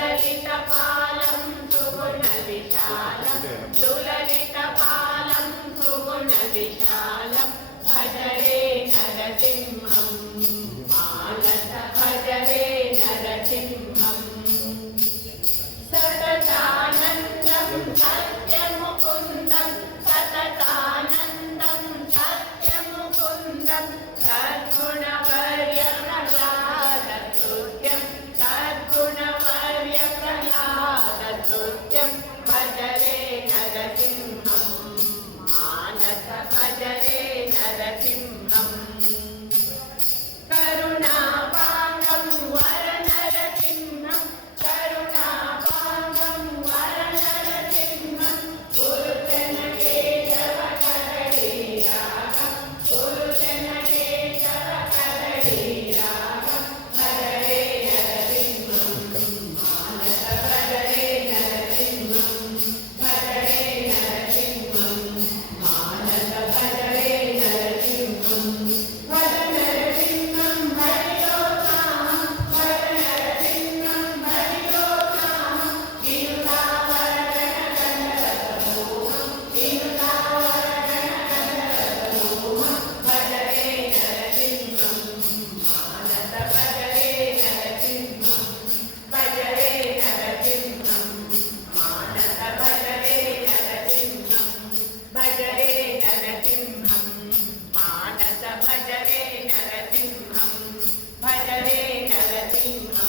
సులలిత పాలం సుగుణ విశాలం సులలిత పాలం సుగుణ విశాలం భజరే Narasimham మానస భజరే Magdalena, la